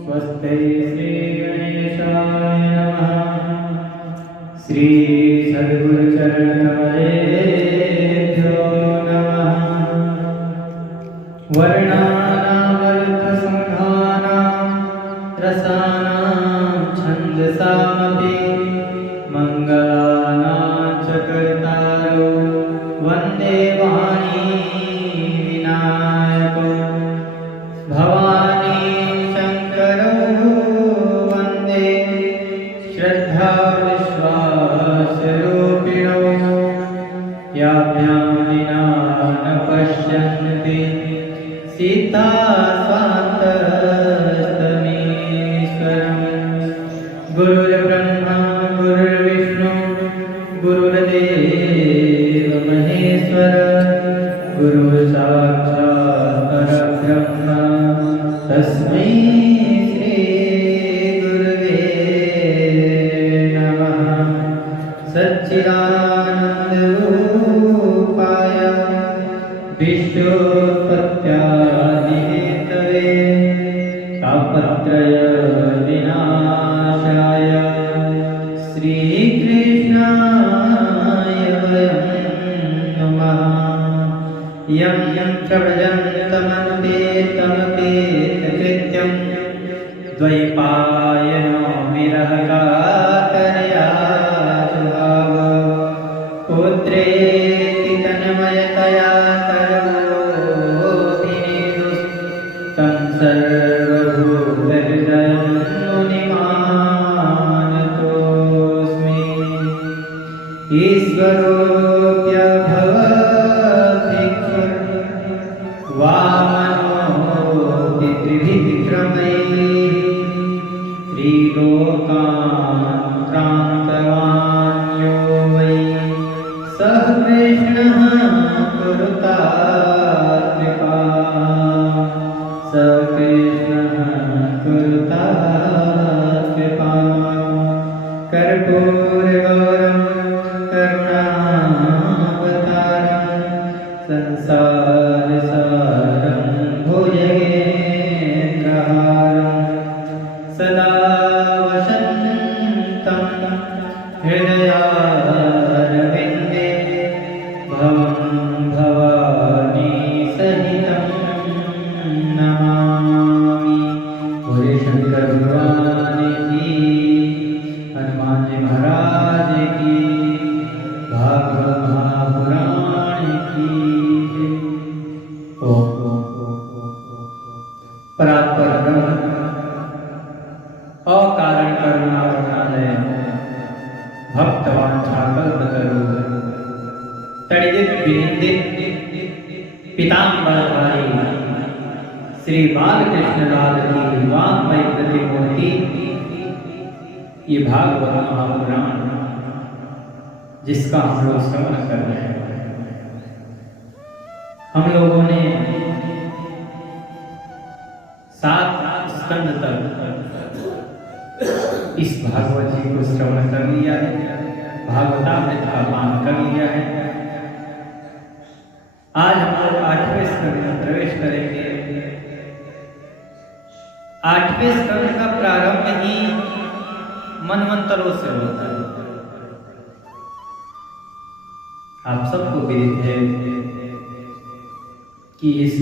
स्वस्ति श्री गणेशाय नमः। श्री सद्गुरुचरणकमलेभ्यो नमः। वर्णानामर्थसंहानां रसानां छन्दसामपि मङ्गलानां च कर्तारो वन्दे वाणी विनायको भवानी शङ्करो वन्दे श्रद्धा विश्वासरूपिणो याभ्यां विना न पश्यन्ति सीता स्वान्तस्तमीश्वरम्। गुरुर्ब्रह्मा गुरुर्विष्णु गुरुर्देव महेश्वर गुरुसाक्षात् परब्रह्म तस्मै श्री गुरुवे नमः। सच्चिदानन्दरूपाय विश्वोत्पत्त्यादिहेतवे तापत्रय विनाशाय श्रीकृष्णाय वयं नमः। यं प्रव्रजन्तमनुपेतमपेतकृत्यं द्वैपायनो विरहकातरया सुहाव पुत्रेति तन्मयतया तं सर्वभूतहृदयं मुनिमानतोऽस्मि। ईश्वरोऽप्यभवद्भिक्षु वामनोऽपि त्रिभिक्रमैः त्रिलोकान् क्रान्तवान् यो वै सः कृष्णः कुरुतात् कृपाम्। स कृष्णः कुरुतात् कृपाम्। कर्पूरगौरं करुणावतारं संसारसारं भुजगेन्द्रहारं सदा वसन्तं हृदयारविन्दे भवं भवानी सहितं नमामि। बोले शंकर भगवान की, हनुमान जी महाराज की, भागवत महापुराण की। ओम परात्पर ब्रह्म अकारण करुणा वरदानय भक्तवांछाकल्पतरु तड़िदित विनिंदित पीताम्बरधारी श्री बालकृष्ण लाल की वाङ्मय प्रतिमूर्ति ये भागवत महापुराण जिसका हम लोग श्रवण कर रहे हैं। हम लोगों ने 7 स्कंद तक इस भागवत जी को श्रवण कर लिया है, भागवतामृत का पान कर लिया है। आज हम लोग 8वें स्कंद में प्रवेश करेंगे। 8वें स्कंद का प्रारंभ ही मनवंतरों से होता है। आप सबको विदित है कि इस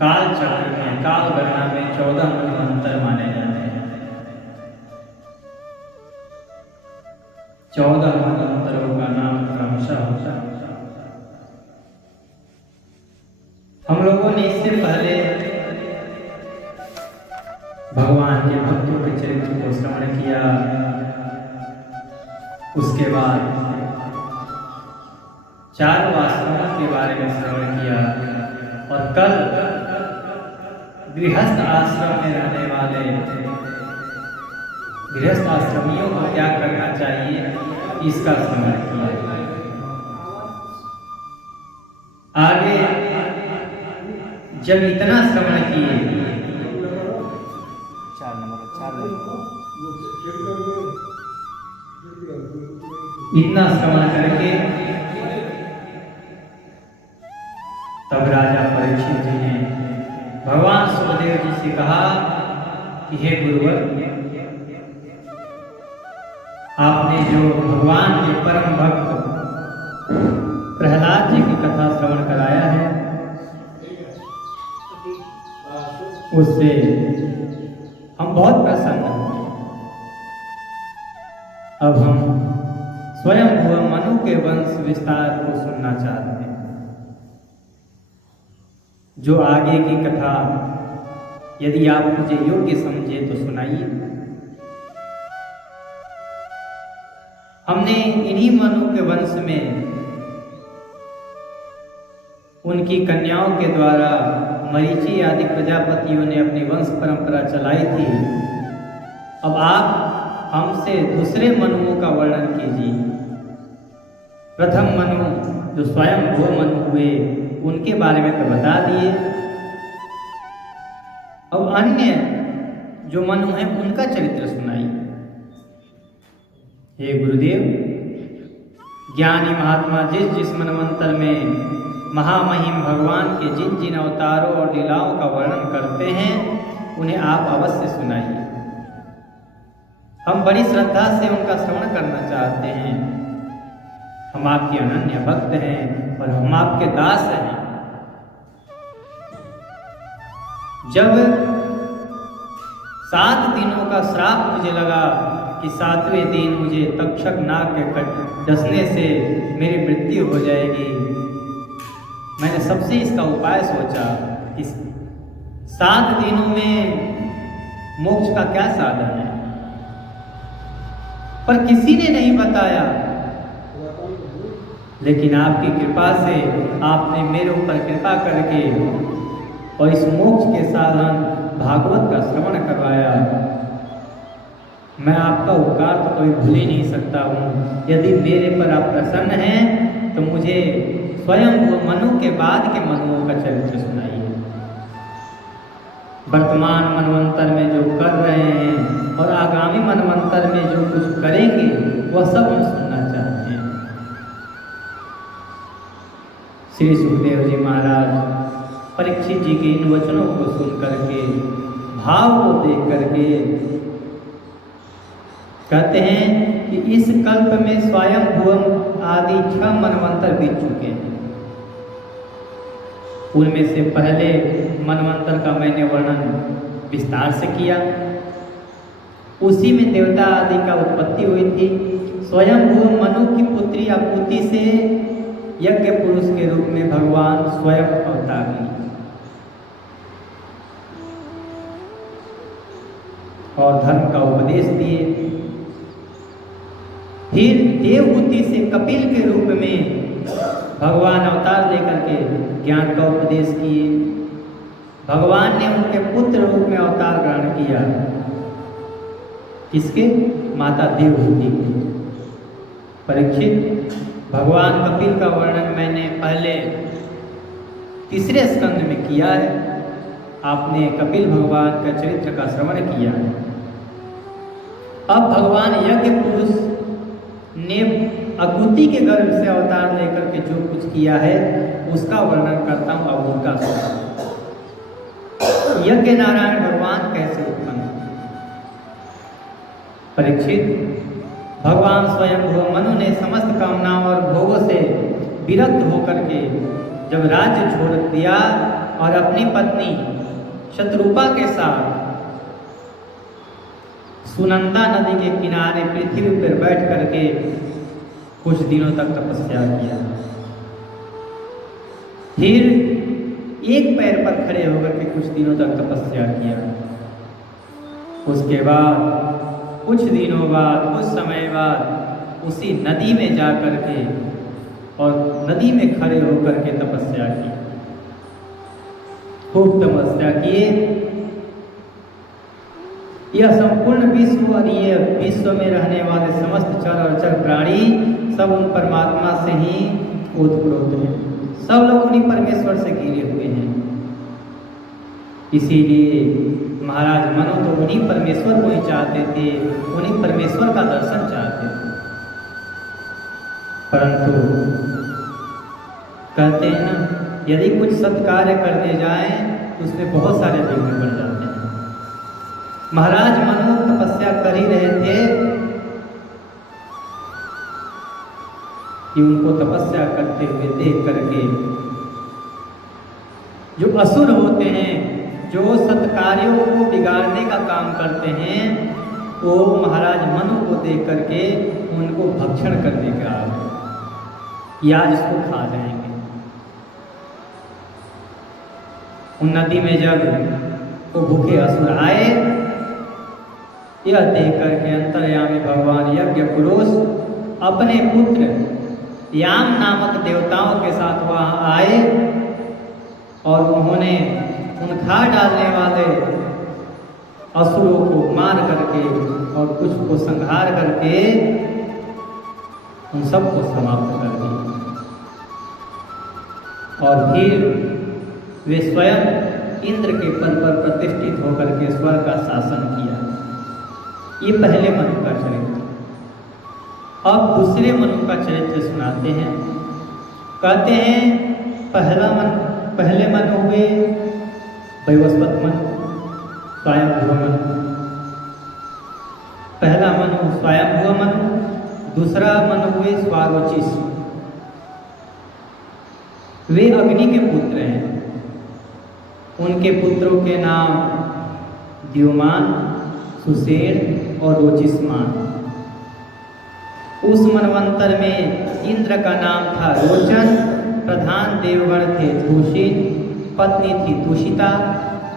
काल चक्र में, काल गणना में 14 मनवंतर माने जाते हैं। 14 मनवंतरों का नाम क्रमशः होता है। हम लोगों ने इससे पहले भगवान के भक्तों के चरित्र को श्रवण किया, उसके बाद 4 आश्रमों के बारे में श्रवण किया और कल गृहस्थ आश्रम में रहने वाले गृहस्थ आश्रमियों को क्या करना चाहिए इसका श्रवण किया। आगे जब इतना श्रवण किए, 4 नंबर इतना श्रवण करके तब राजा परीक्षित जी ने भगवान सुखदेव जी से कहा कि हे गुरुवर, आपने जो भगवान के परम भक्त प्रहलाद जी की कथा श्रवण कराया है, उससे हम बहुत प्रसन्न हैं। अब हम स्वयं मनु के वंश विस्तार को सुनना चाहते हैं। जो आगे की कथा यदि आप मुझे योग्य समझे तो सुनाइए। हमने इन्हीं मनु के वंश में उनकी कन्याओं के द्वारा मरीचि आदि प्रजापतियों ने अपनी वंश परंपरा चलाई थी। अब आप हमसे दूसरे मनुओं का वर्णन कीजिए। प्रथम मनु जो स्वयं वो मनु हुए, उनके बारे में तो बता दिए। अब अन्य जो मनु हैं उनका चरित्र सुनाइए। हे गुरुदेव, ज्ञानी महात्मा जिस जिस मनवंतर में महामहिम भगवान के जिन जिन अवतारों और लीलाओं का वर्णन करते हैं, उन्हें आप अवश्य सुनाइए। हम बड़ी श्रद्धा से उनका श्रवण करना चाहते हैं। हम आपके अनन्य भक्त हैं और हम आपके दास हैं। जब 7 दिनों का श्राप मुझे लगा कि 7वें दिन मुझे तक्षक नाग के डसने से मेरी मृत्यु हो जाएगी, मैंने सबसे इसका उपाय सोचा कि 7 दिनों में मोक्ष का क्या साधन है, पर किसी ने नहीं बताया। लेकिन आपकी कृपा से आपने मेरे ऊपर कृपा करके और इस मोक्ष के साधन भागवत का श्रवण करवाया। मैं आपका उपकार तो कभी भूल ही नहीं सकता हूँ। यदि मेरे पर आप प्रसन्न हैं तो मुझे स्वयं वो मनु के बाद के मनुओं का चरित्र सुनाइए। वर्तमान मनवंतर में जो कर रहे हैं और आगामी मनवंतर में जो कुछ करेंगे, वह सब हम सुनना चाहते हैं। श्री सुखदेव जी महाराज परीक्षित जी के इन वचनों को सुन करके, भाव को देख करके कहते हैं कि इस कल्प में स्वयं भुवन आदि 6 मनवंतर बीत चुके हैं। उनमें से पहले मनवंतर का मैंने वर्णन विस्तार से किया। उसी में देवता आदि का उत्पत्ति हुई थी। स्वयं भू मनु की पुत्री अपूति से यज्ञ पुरुष के रूप में भगवान स्वयं अवतार लिए और धर्म का उपदेश दिए। फिर देवहूति से कपिल के रूप में भगवान अवतार लेकर के ज्ञान का उपदेश किए। भगवान ने उनके पुत्र रूप में अवतार ग्रहण किया। किसके? माता देवहूति के। परीक्षित, भगवान कपिल का वर्णन मैंने पहले 3रे स्कंद में किया है। आपने कपिल भगवान का चरित्र का श्रवण किया। अब भगवान यज्ञ पुरुष ने अकूति के गर्भ से अवतार लेकर के जो कुछ किया है, उसका वर्णन करता हूँ। अब उनका यज्ञ नारायण भगवान कैसे उत्पन्न? परीक्षित, भगवान स्वयं मनु ने समस्त कामनाओं और भोगों से विरक्त होकर के जब राज्य छोड़ दिया और अपनी पत्नी शत्रुपा के साथ सुनंदा नदी के किनारे पृथ्वी पर बैठ करके कुछ दिनों तक तपस्या किया। फिर एक पैर पर खड़े होकर के कुछ दिनों तक तपस्या किया। उसके बाद कुछ दिनों बाद, कुछ समय बाद उसी नदी में जा करके और नदी में खड़े होकर के तपस्या की। खूब तपस्या किए। यह संपूर्ण विश्व और ये विश्व में रहने वाले समस्त चर और चर प्राणी सब उन परमात्मा से ही ओतप्रोत हैं। सब लोग उन्हीं परमेश्वर से घिरे हुए हैं। इसीलिए महाराज मनु तो उन्हीं परमेश्वर को ही चाहते थे, उन्हीं परमेश्वर का दर्शन चाहते थे। परंतु कहते हैं ना, यदि कुछ सत्कार्य करने जाएं तो उसमें बहुत सारे विघ्न पड़ जाते हैं। महाराज मनु तपस्या कर ही रहे थे कि उनको तपस्या करते हुए देख करके जो असुर होते हैं, जो सत्कार्यों को बिगाड़ने का काम करते हैं, वो महाराज मनु को देख करके उनको भक्षण करने का या जिसको खा जाएंगे। उन नदी में जब वो भूखे असुर आए, यह देख करके अंतर्यामी भगवान यज्ञ पुरुष अपने पुत्र याम नामक देवताओं के साथ वहां आए और उन्होंने उन खा डालने वाले असुरों को मार करके और कुछ को संहार करके उन सबको समाप्त कर दिया। और फिर वे स्वयं इंद्र के पद पर प्रतिष्ठित होकर के स्वर्ग का शासन किया। ये पहले मनु का चरित्र। अब दूसरे मनु का चरित्र सुनाते हैं। कहते हैं पहले मनु हुए वैवस्वत मनु, स्वयंभुव मनु। पहला मनु स्वयंभुव मनु, दूसरा मनु हुए स्वारोचिष। वे अग्नि के पुत्र हैं। उनके पुत्रों के नाम द्युमान, सुषेण और रोचिष्मान। उस मनवंतर में इंद्र का नाम था रोचन, प्रधान देवगण थे दूषित, पत्नी थी दूषिता।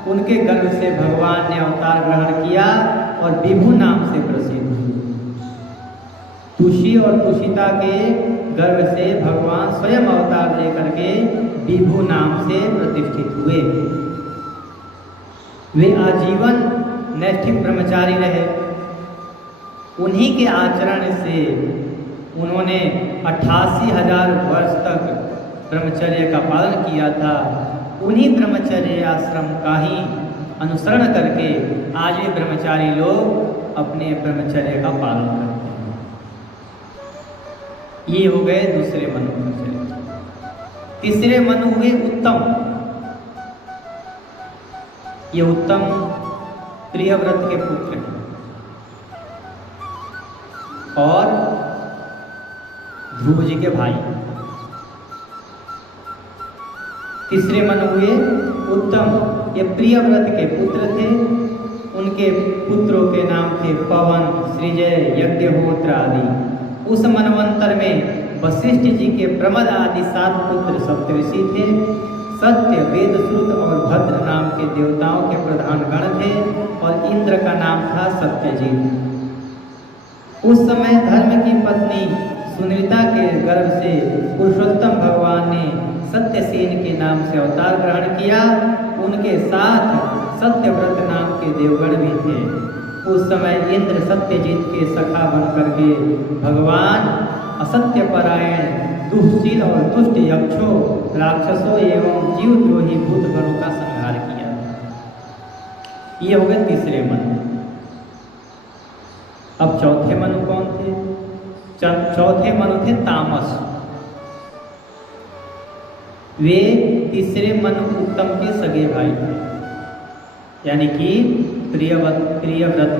उनके गर्भ से भगवान ने अवतार ग्रहण किया और विभु नाम से प्रसिद्ध हुए। तुषी और तुषिता के गर्भ से भगवान स्वयं अवतार लेकर के विभु नाम से प्रतिष्ठित हुए। वे आजीवन नैष्ठिक ब्रह्मचारी रहे। उन्हीं के आचरण से उन्होंने 88,000 वर्ष तक ब्रह्मचर्य का पालन किया था। उन्हीं ब्रह्मचर्य आश्रम का ही अनुसरण करके आज भी ब्रह्मचारी लोग अपने ब्रह्मचर्य का पालन करते हैं। ये हो गए दूसरे मनु के चरित्र। तीसरे मनु हुए उत्तम। ये उत्तम प्रियव्रत के पुत्र हैं और ध्रुव जी के भाई। तीसरे मनु हुए उत्तम, ये प्रियव्रत के पुत्र थे। उनके पुत्रों के नाम थे पवन, सृजय, यज्ञहोत्र आदि। उस मनवंतर में वशिष्ठ जी के प्रमद आदि 7 पुत्र सप्तऋषि थे। सत्य, वेदश्रुत और भद्र नाम के देवताओं के प्रधान गण थे और इंद्र का नाम था सत्यजीत। उस समय धर्म की पत्नी सुनीता के गर्भ से पुरुषोत्तम भगवान ने सत्यसेन के नाम से अवतार ग्रहण किया। उनके साथ सत्यव्रत नाम के देवगण भी थे। उस समय इंद्र सत्यजीत के सखा बन करके भगवान असत्य परायण, दुष्शील और दुष्ट यक्षों, राक्षसों एवं जीवद्रोही भूतगणों का संहार किया। ये हो गए तीसरे मनु। अब चौथे मनु कौन थे? चौथे मनु थे तामस। वे तीसरे मनु उत्तम के सगे भाई थे, यानी कि प्रियव्रत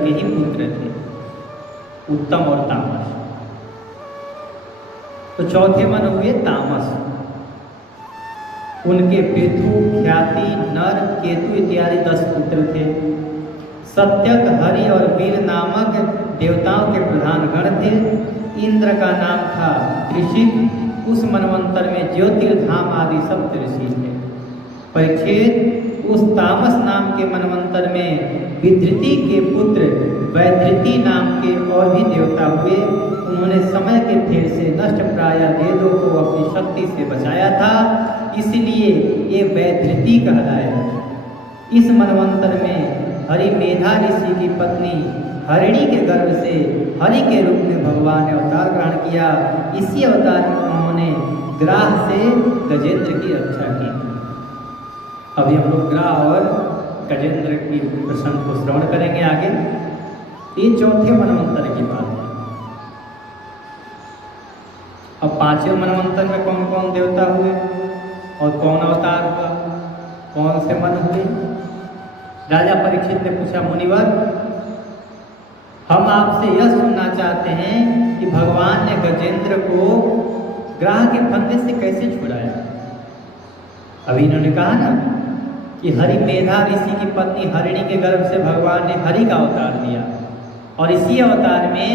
के ही पुत्र थे, उत्तम और तामस। तो चौथे मनु हुए तामस। उनके पृथु, ख्याति, नर, केतु इत्यादि 10 पुत्र थे। सत्यक, हरि और वीर नामक देवताओं के प्रधान गण थे। इंद्र का नाम था त्रिशिक। उस मनवंतर में ज्योतिर्धाम आदि सप्तऋषि थे। परीक्षित, उस तामस नाम के मनवंतर में विधृति के पुत्र वैधृति नाम के और भी देवता हुए। उन्होंने समय के फेर से नष्ट प्राय वेदों को अपनी शक्ति से बचाया था, इसलिए ये वैधृति कहलाए। इस मनवंतर में हरि मेधा ऋषि की पत्नी हरिणी के गर्भ से हरि के रूप में भगवान ने अवतार ग्रहण किया। इसी अवतार में उन्होंने ग्राह से गजेंद्र की रक्षा की। अभी हम लोग ग्राह और गजेंद्र की प्रसंग को श्रवण करेंगे आगे। ये चौथे मनवंतर की बात है। अब 5वें मनवंतर में कौन कौन देवता हुए? और कौन अवतार हुआ, कौन से मन हुए? राजा परीक्षित ने पूछा, मुनिवर हम आपसे यह सुनना चाहते हैं कि भगवान ने गजेंद्र को ग्राह के फंदे से कैसे छुड़ाया? अभी इन्होंने कहा ना कि हरि मेधा ऋषि की पत्नी हरिणी के गर्भ से भगवान ने हरि का अवतार लिया और इसी अवतार में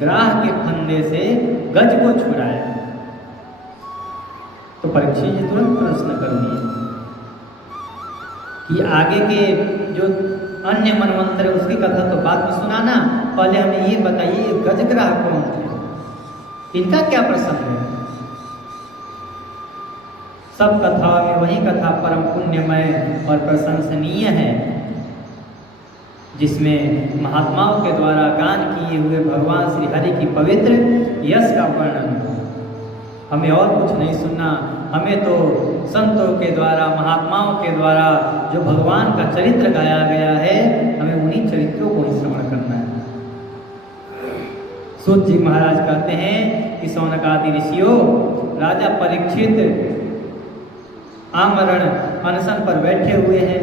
ग्राह के फंदे से गज को छुड़ाया। तो परीक्षित जी तुरंत प्रश्न कर दिए कि आगे के जो अन्य मनवंतर है उसकी कथा तो बाद में सुनाना, पहले हमें ये बताइए गजग्राह कौन थे, इनका क्या प्रसंग है? सब कथाओं में वही कथा परम पुण्यमय और प्रशंसनीय है जिसमें महात्माओं के द्वारा गान किए हुए भगवान श्री हरि की पवित्र यश का वर्णन। हमें और कुछ नहीं सुनना, हमें तो संतों के द्वारा महात्माओं के द्वारा जो भगवान का चरित्र गाया गया है, हमें उन्हीं चरित्रों को ही श्रवण करना है। सूत जी महाराज कहते हैं कि शौनक आदि ऋषियों, राजा परीक्षित आमरण अनशन पर बैठे हुए हैं।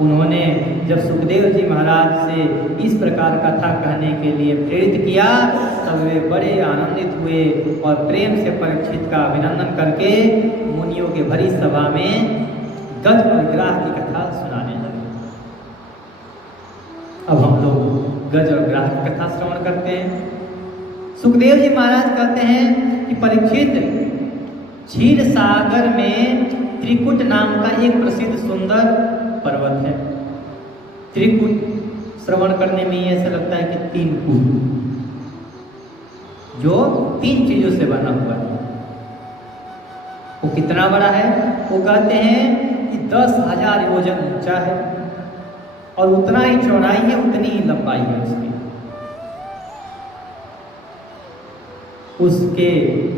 उन्होंने जब सुखदेव जी महाराज से इस प्रकार कथा कहने के लिए प्रेरित किया तब वे बड़े आनंदित हुए और प्रेम से परीक्षित का अभिनंदन करके मुनियों के भरी सभा में गज और ग्राह की कथा सुनाने लगे। अब हम लोग गज और ग्राह की कथा श्रवण करते हैं। सुखदेव जी महाराज कहते हैं कि परीक्षित, क्षीर सागर में त्रिकुट नाम का एक प्रसिद्ध सुंदर पर्वत है। त्रिकुट श्रवण करने में ऐसा लगता है कि 3 कूट जो 3 चीजों से बना हुआ है। वो कितना बड़ा है? वो कहते हैं कि 10,000 योजन ऊंचा है और उतना ही चौड़ाई है, उतनी ही लंबाई है उसकी। उसके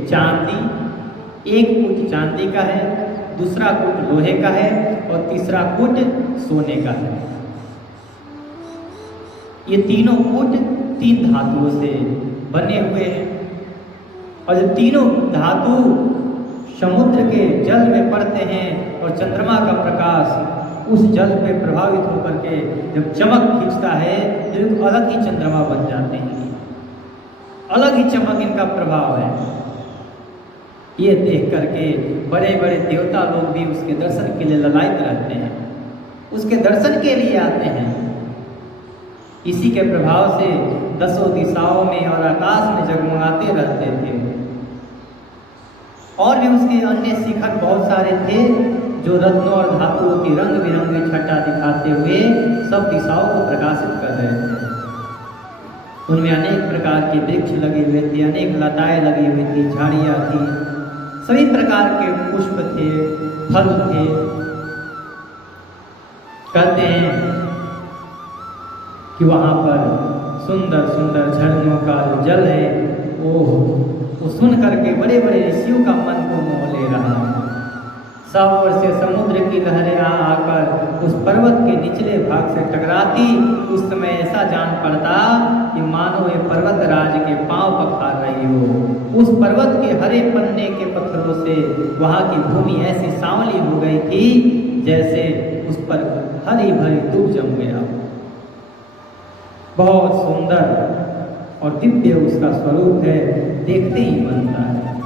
चांदी, एक कूट चांदी का है, दूसरा कूट लोहे का है और तीसरा कूट सोने का है। ये तीनों कूट 3 धातुओं से बने हुए हैं और जब तीनों धातु समुद्र के जल में पड़ते हैं और चंद्रमा का प्रकाश उस जल पे प्रभावित होकर के जब चमक खींचता है तो एक अलग ही चंद्रमा बन जाते हैं, अलग ही चमक इनका प्रभाव है। ये देख करके बड़े बड़े देवता लोग भी उसके दर्शन के लिए ललायत रहते हैं, उसके दर्शन के लिए आते हैं। इसी के प्रभाव से 10 दिशाओं में और आकाश में जगमगाते रहते थे। और भी उसके अन्य शिखर बहुत सारे थे जो रत्नों और धातुओं की रंग बिरंगी छटा दिखाते हुए सब दिशाओं को प्रकाशित कर रहे थे। उनमें अनेक प्रकार के वृक्ष लगे हुए थे, अनेक लताएं लगी हुई थी, झाड़ियाँ थी, सभी प्रकार के पुष्प थे, फल थे। कहते हैं कि वहाँ पर सुंदर सुंदर झरनों का जो जल है वो सुन करके बड़े बड़े ऋषियों का मन को मोह ले रहा है। सब ओर से समुद्र की लहरें आकर उस पर्वत के निचले भाग से टकराती। उस समय ऐसा जान पड़ता कि मानो ये पर्वत राज के पांव पखार रही हो। उस पर्वत के हरे पन्ने के पत्थरों से वहाँ की भूमि ऐसी सांवली हो गई थी जैसे उस पर हरी भरी धूप जम गया। बहुत सुंदर और दिव्य उसका स्वरूप है, देखते ही बनता है।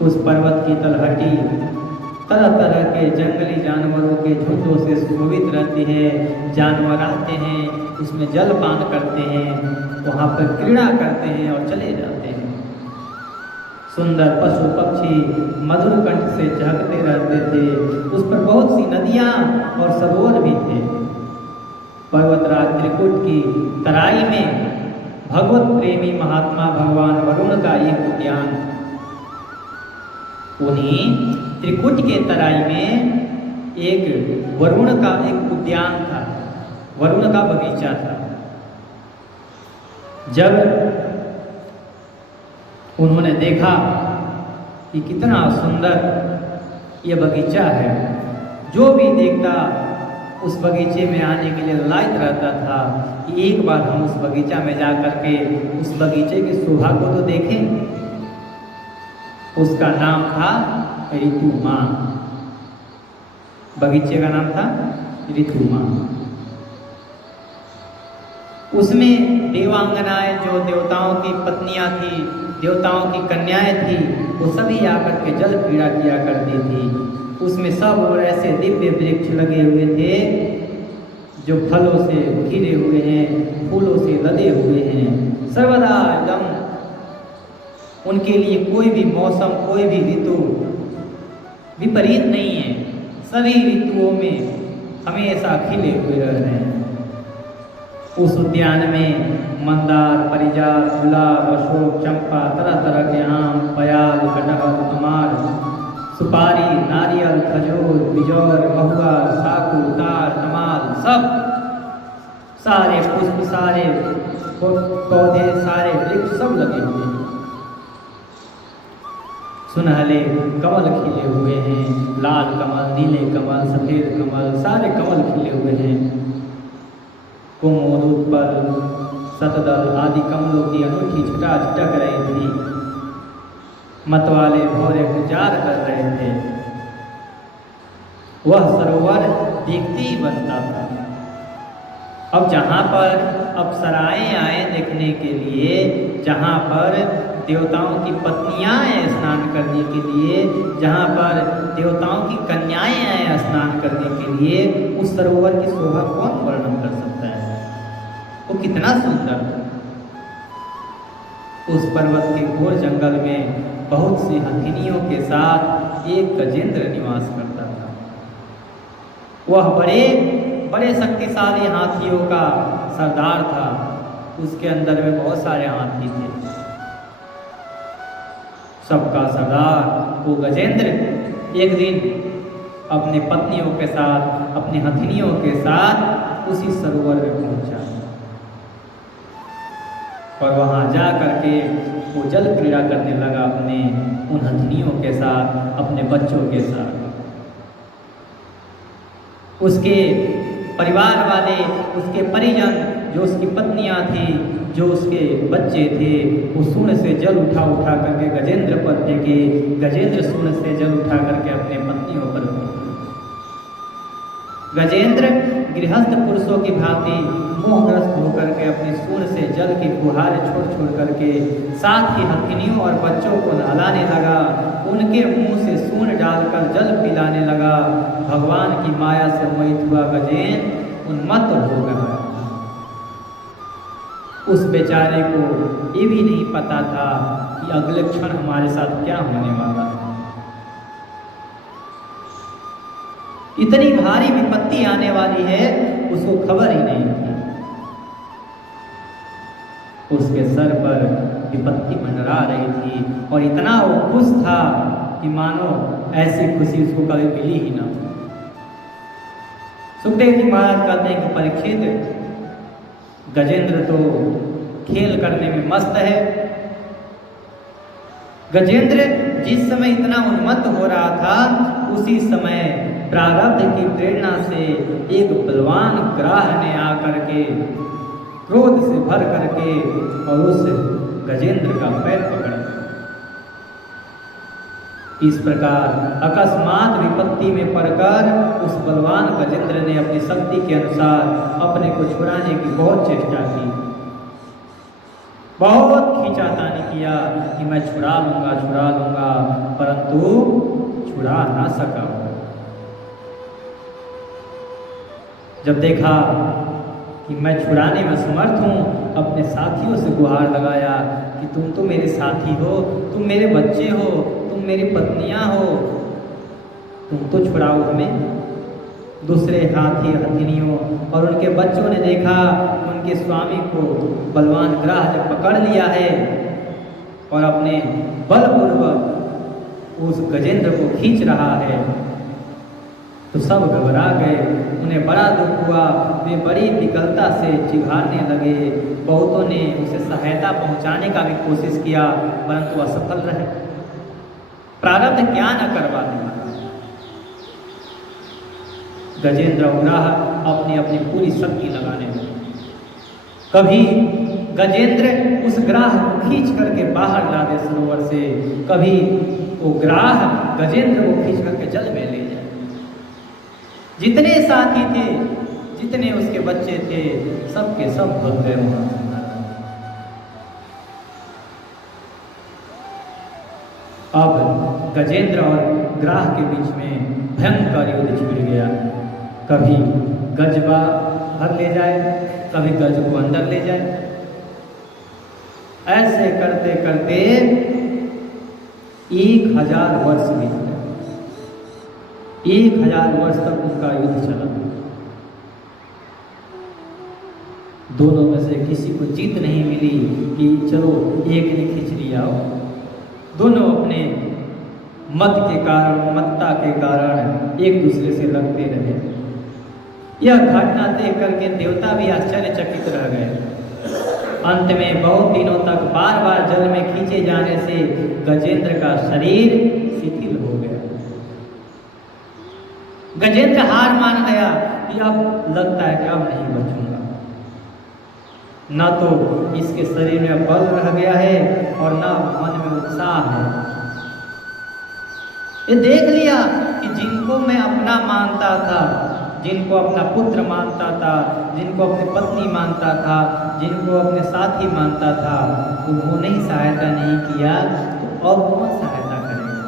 उस पर्वत की तलहटी तरह तरह के जंगली जानवरों के झुंडों से सुशोभित रहती है। जानवर आते हैं, उसमें जल पान करते हैं, वहाँ पर क्रीड़ा करते हैं और चले जाते हैं। सुंदर पशु पक्षी मधुर कंठ से चहकते रहते थे। उस पर बहुत सी नदियाँ और सरोवर भी थे। पर्वतराज त्रिकुट की तराई में भगवत प्रेमी महात्मा भगवान वरुण का एक उद्यान, उन्हीं त्रिकुट के तराई में एक वरुण का एक उद्यान था, वरुण का बगीचा था। जब उन्होंने देखा कि कितना सुंदर ये बगीचा है, जो भी देखता उस बगीचे में आने के लिए लायक रहता था कि एक बार हम उस बगीचा में जा कर के उस बगीचे की शोभा को तो देखें। उसका नाम था ऋतुमा। बगीचे का नाम था ऋतुमा। उसमें देवांगनाएं, जो देवताओं की पत्नियां थी, देवताओं की कन्याएं थी, वो सभी आकर के जल क्रीड़ा किया करती थी। उसमें सब और ऐसे दिव्य वृक्ष लगे हुए थे जो फलों से घिरे हुए हैं, फूलों से लदे हुए हैं। सर्वदा एकदम उनके लिए कोई भी मौसम, कोई भी ऋतु विपरीत नहीं है। सभी ऋतुओं में हमेशा खिले हुए रह रहे हैं। उस उद्यान में मंदार, परिजात, गुलाब, अशोक, चंपा, तरह तरह के आम, पयाल, कटहल, अमार, सुपारी, नारियल, खजूर, बिजौर, महुआ, साखू, तार, तमाल, सब सारे पुष्प, सारे पौधे, सारे वृक्ष सब लगे हुए हैं। सुनहले कमल खिले हुए हैं, लाल कमल, नीले कमल, सफेद कमल, सारे कमल खिले हुए हैं। कुमुद, उत्पल, शतदल आदि कमलों की अनूठी छटा छिटक रही थी। मतवाले भौरे गुजार कर रहे थे। वह सरोवर देखते ही बनता था। अब जहाँ पर अप्सराएं आए देखने के लिए, जहाँ पर देवताओं की पत्नियां आए स्नान करने के लिए, जहाँ पर देवताओं की कन्याएं आए स्नान करने के लिए, उस सरोवर की शोभा कौन वर्णन कर सकता है? वो कितना सुंदर था। उस पर्वत के घोर जंगल में बहुत सी हथिनियों के साथ एक गजेंद्र निवास करता था। वह बड़े बड़े शक्तिशाली हाथियों का सरदार था। उसके अंदर में बहुत सारे हाथी थे। सबका सरदार वो गजेंद्र एक दिन अपने पत्नियों के साथ, अपनी हथिनियों के साथ उसी सरोवर में पहुंचा और वहां जा करके वो जल क्रीड़ा करने लगा अपने उन हथिनियों के साथ, अपने बच्चों के साथ। उसके परिवार वाले, उसके परिजन, जो उसकी पत्नियां थी, जो उसके बच्चे थे, वो सूंड से जल उठा उठा करके गजेंद्र पर फेंके। गजेंद्र सूंड से जल उठा करके अपने पत्नियों पर फेंके। गजेंद्र गृहस्थ पुरुषों की भांति मोहग्रस्त होकर के अपनी सूंड से जल की फुहार छोड़ छोड़ करके साथ ही हथिनियों और बच्चों को नहलाने लगा। उनके मुंह से सूंड डालकर जल पिलाने लगा। भगवान की माया से मोहित हुआ गजेंद्र उन्मत्त हो गया। उस बेचारे को ये भी नहीं पता था कि अगले क्षण हमारे साथ क्या होने वाला है। इतनी भारी विपत्ति आने वाली है, उसको खबर ही नहीं थी। उसके सर पर विपत्ति मंडरा रही थी और इतना वो खुश था कि मानो ऐसी खुशी उसको कभी मिली ही ना। सुखदेव जी महाराज कहते हैं कि परीक्षित, गजेंद्र तो खेल करने में मस्त है। गजेंद्र जिस समय इतना उन्मत्त हो रहा था, उसी समय प्रारब्ध की प्रेरणा से एक बलवान ग्राह ने आकर के क्रोध से भर करके और उस गजेंद्र का पैर पकड़ा। इस प्रकार अकस्मात विपत्ति में पड़कर उस बलवान गजेंद्र ने अपनी शक्ति के अनुसार अपने को छुड़ाने की बहुत चेष्टा की। बहुत खींचातानी किया कि मैं छुड़ा लूंगा, परंतु छुड़ा ना सका। जब देखा कि मैं छुड़ाने में समर्थ हूँ, अपने साथियों से गुहार लगाया कि तुम तो मेरे साथी हो, तुम मेरे बच्चे हो, तुम मेरी पत्नियां हो, तुम तो छुड़ाओ हमें। दूसरे हाथी हथिनियों और उनके बच्चों ने देखा उनके स्वामी को बलवान ग्राह जब पकड़ लिया है और अपने बलपूर्वक उस गजेंद्र को खींच रहा है, तो सब घबरा गए। उन्हें बड़ा दुख हुआ। वे बड़ी विकलता से चिघाड़ने लगे। बहुतों ने उसे सहायता पहुंचाने का भी कोशिश किया, परंतु असफल रहे। प्रारब्ध क्या न करवा देगा। गजेंद्र और ग्राह अपनी अपनी पूरी शक्ति लगाने लगे। कभी गजेंद्र उस ग्राह को खींच करके बाहर ला दे सरोवर से, कभी वो ग्राह गजेंद्र को खींच करके जल में ले जाए। जितने साथी थे, जितने उसके बच्चे थे, सबके सब भग गए वहां से। अब गजेंद्र और ग्राह के बीच में भयंकर युद्ध छिड़ गया। कभी गज बाहर ले जाए, कभी गज को अंदर ले जाए। ऐसे करते करते 1000 वर्ष बीत गए। 1000 वर्ष तक उनका युद्ध चला। दोनों में से किसी को जीत नहीं मिली कि चलो एक ने खींच लिया हो। दोनों अपने मत के कारण, मत्ता के कारण एक दूसरे से लड़ते रहे। यह घटना देख करके देवता भी आश्चर्यचकित रह गए। अंत में बहुत दिनों तक बार बार जल में खींचे जाने से गजेंद्र का शरीर शिथिल हो गया। गजेंद्र हार मान गया कि अब लगता है कि अब नहीं बचूंगा। न तो इसके शरीर में बल रह गया है और न मन में उत्साह है। ये देख लिया कि जिनको मैं अपना मानता था, जिनको अपना पुत्र मानता था, जिनको अपनी पत्नी मानता था, जिनको अपने साथी मानता था, उन्होंने ही सहायता नहीं किया, तो अब कौन सहायता करेगा?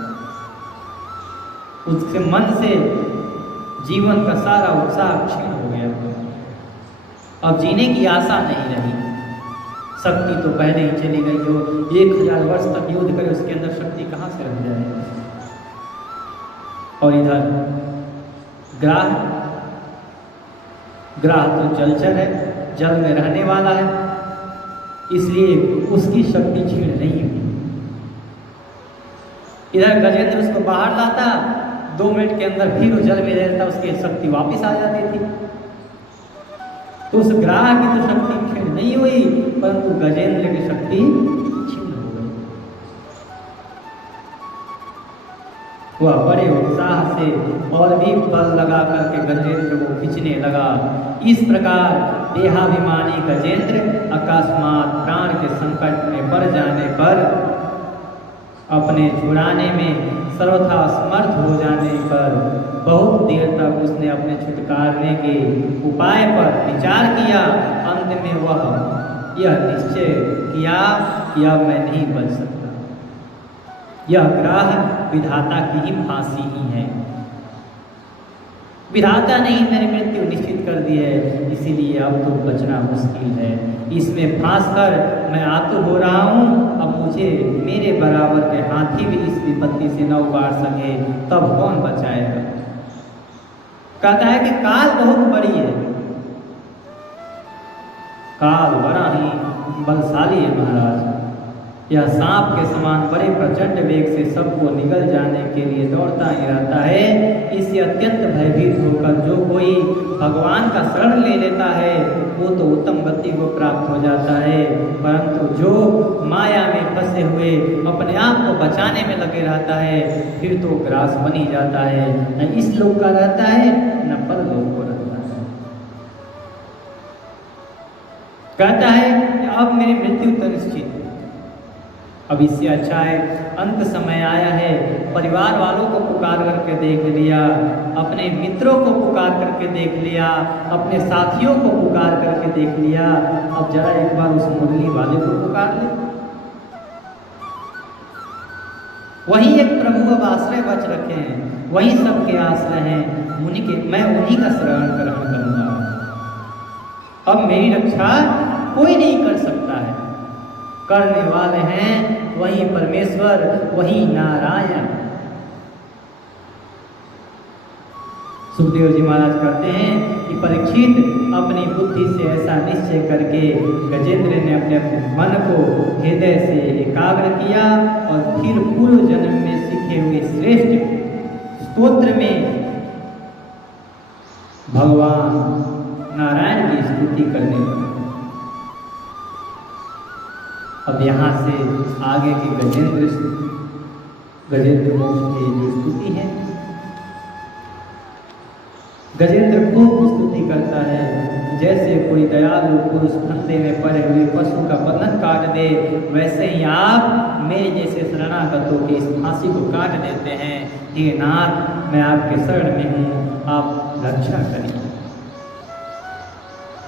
उसके मन से जीवन का सारा उत्साह क्षीण हो गया। अब जीने की आशा नहीं रही। शक्ति तो पहले ही चली गई। जो 1000 वर्ष तक युद्ध करे उसके अंदर शक्ति कहाँ से रह जाए? और इधर ग्राह तो जलचर है, जल में रहने वाला है, इसलिए उसकी शक्ति क्षीण नहीं हुई। इधर गजेंद्र उसको बाहर लाता, 2 मिनट के अंदर फिर वो जल में रहता, उसकी शक्ति वापस आ जाती थी। तो उस ग्राह की तो शक्ति क्षीण नहीं हुई, परंतु गजेंद्र की शक्ति क्षीण हो गई। वह बड़े उत्साह से और भी बल लगा करके गजेंद्र को खींचने लगा। इस प्रकार देहाभिमानी गजेंद्र अकस्मात प्राण के संकट में पड़ जाने पर, अपने छुड़ाने में सर्वथा असमर्थ हो जाने पर, बहुत देर तक उसने अपने छुटकारे के उपाय पर विचार किया। अंत में वह यह निश्चय किया कि अब मैं नहीं बच सकता। यह ग्राह विधाता की ही फांसी ही है। विधाता ने ही मेरी मृत्यु निश्चित कर दी है, इसीलिए अब तो बचना मुश्किल है। इसमें फांस कर मैं आतुर हो रहा हूँ। अब मुझे मेरे बराबर के हाथी भी इस विपत्ति से न उबार सके, तब कौन बचाएगा? कहता है कि काल बहुत बड़ी है, काल बड़ा ही बलशाली है महाराज। यह सांप के समान बड़े प्रचंड वेग से सबको निगल जाने के लिए दौड़ता ही रहता है। इससे अत्यंत भयभीत होकर जो कोई भगवान का शरण ले लेता है वो तो उत्तम गति को प्राप्त हो जाता है, परंतु जो माया में फंसे हुए अपने आप को बचाने में लगे रहता है फिर तो ग्रास बनी जाता है। न इस लोक का रहता है न परलोक को रहता है। कहता है कि अब मेरी मृत्यु तो निश्चित है, अब इससे अच्छा है अंत समय आया है। परिवार वालों को पुकार करके देख लिया, अपने मित्रों को पुकार करके देख लिया, अपने साथियों को पुकार करके देख लिया, अब जरा एक बार उस मुरली वाले को पुकार ले। वही एक प्रभु अब आश्रय बच रखे हैं, वही सबके आश्रय हैं, मैं उन्हीं का शरण ग्रहण करूंगा। अब मेरी रक्षा कोई नहीं कर सकता है, करने वाले हैं वही परमेश्वर, वही नारायण। सुखदेव जी महाराज कहते हैं कि परीक्षित अपनी बुद्धि से ऐसा निश्चय करके गजेंद्र ने अपने मन को हृदय से एकाग्र किया और फिर पूर्व जन्म में सीखे हुए श्रेष्ठ स्तोत्र में भगवान नारायण की स्तुति करने लगा। अब यहाँ से आगे की गजेंद्र मोक्ष की जो स्तुति है, गजेंद्र खूब स्तुति करता है, जैसे कोई दयालु पुरुष फंदे में पड़े हुए पशु का बंधन काट दे, वैसे ही आप मेरे जैसे शरणागतों की इस फांसी को काट देते हैं। हे नाथ, मैं आपके शरण में हूँ, आप रक्षा करिए,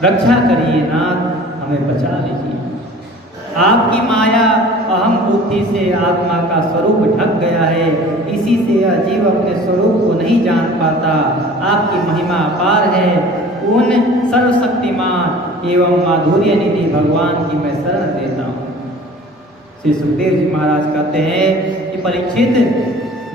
रक्षा करिए नाथ, हमें बचा लीजिए। आपकी माया अहम बुद्धि से आत्मा का स्वरूप ढक गया है, इसी से यह जीव अपने स्वरूप को नहीं जान पाता। आपकी महिमा अपार है, उन सर्वशक्तिमान एवं माधुर्य निधि भगवान की मैं शरण देता हूँ। श्री सुखदेव जी महाराज कहते हैं कि परीक्षित,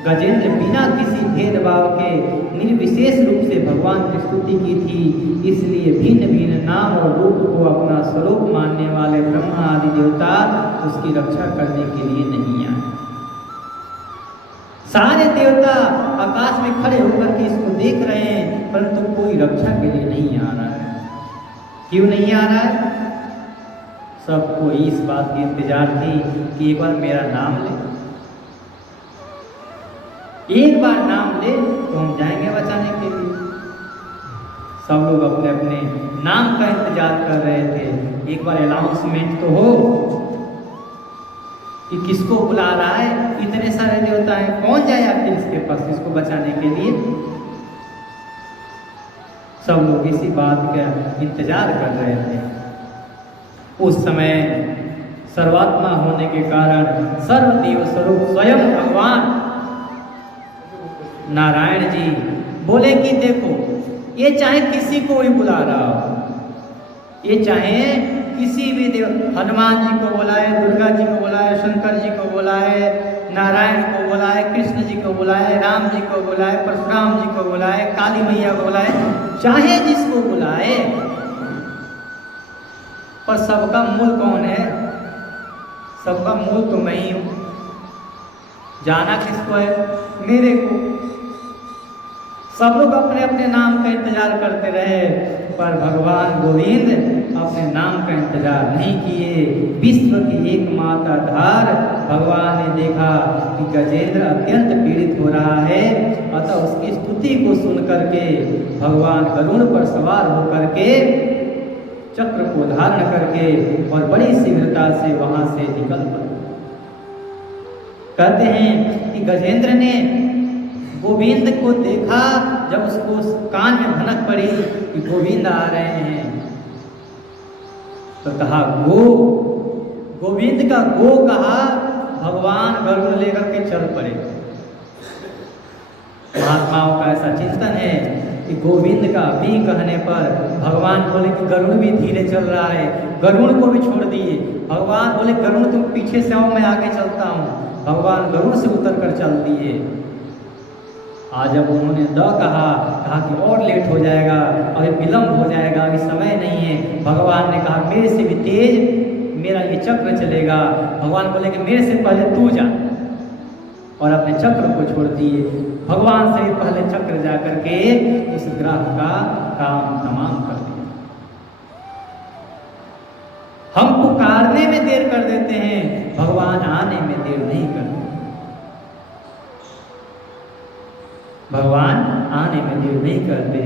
गजेंद्र बिना किसी भेदभाव के निर्विशेष रूप से भगवान की स्तुति की थी, इसलिए भिन्न भिन्न नाम और रूप को अपना स्वरूप मानने वाले ब्रह्मा आदि देवता उसकी रक्षा करने के लिए नहीं आए। सारे देवता आकाश में खड़े होकर के इसको देख रहे हैं, परंतु कोई रक्षा के लिए नहीं आ रहा है। क्यों नहीं आ रहा है? सबको इस बात की इंतजार थी कि एक बार मेरा नाम ले, एक बार नाम ले तो हम जाएंगे बचाने के लिए। सब लोग अपने अपने नाम का इंतजार कर रहे थे, एक बार अनाउंसमेंट तो हो कि किसको बुला रहा है, इतने सारे देवता हैं, कौन जाए आखिर इसके पास इसको बचाने के लिए। सब लोग इसी बात का इंतजार कर रहे थे। उस समय सर्वात्मा होने के कारण सर्वदेव स्वरूप स्वयं भगवान नारायण जी बोले कि देखो, ये चाहे किसी को भी बुला रहा हो, ये चाहे किसी भी देव, हनुमान जी को बुलाए, दुर्गा जी को बुलाए, शंकर जी को बुलाए, नारायण को बुलाए, कृष्ण जी को बुलाए, राम जी को बुलाए, परशुराम जी को बुलाए, काली मैया को बुलाए, चाहे जिसको बुलाए, पर सबका मूल कौन है? सबका मूल तो मैं ही हूं। जाना किसको है? मेरे को। सब लोग अपने अपने नाम का इंतजार करते रहे, पर भगवान गोविंद अपने नाम का इंतजार नहीं किए। विश्व की एकमात्र आधार भगवान ने देखा कि गजेंद्र अत्यंत पीड़ित हो रहा है, अतः उसकी स्तुति को सुन करके भगवान गरुड़ पर सवार होकर के चक्र को धारण करके और बड़ी शीघ्रता से वहां से निकल पड़े। कहते हैं कि गजेंद्र ने गोविंद को देखा, जब उसको कान में भनक पड़ी कि गोविंद आ रहे हैं, तो कहा गो, गोविंद का गो कहा, भगवान गरुड़ लेकर के चल पड़े। महात्माओं का ऐसा चिंतन है कि गोविंद का भी कहने पर भगवान बोले कि गरुड़ भी धीरे चल रहा है, गरुड़ को भी छोड़ दिए। भगवान बोले गरुड़ तुम पीछे से आओ, मैं आगे चलता हूँ। भगवान गरुड़ से उतर कर चल दिए। आज जब उन्होंने कहा कि और लेट हो जाएगा, अभी विलम्ब हो जाएगा, अभी समय नहीं है। भगवान ने कहा मेरे से भी तेज मेरा ये चक्र चलेगा। भगवान बोले कि मेरे से पहले तू जा, और अपने चक्र को छोड़ दिए। भगवान से पहले चक्र जा करके उस ग्रह का काम तमाम कर दिया। हम पुकारने में देर कर देते हैं, भगवान आने में देर नहीं करते। भगवान आने में देर नहीं करते।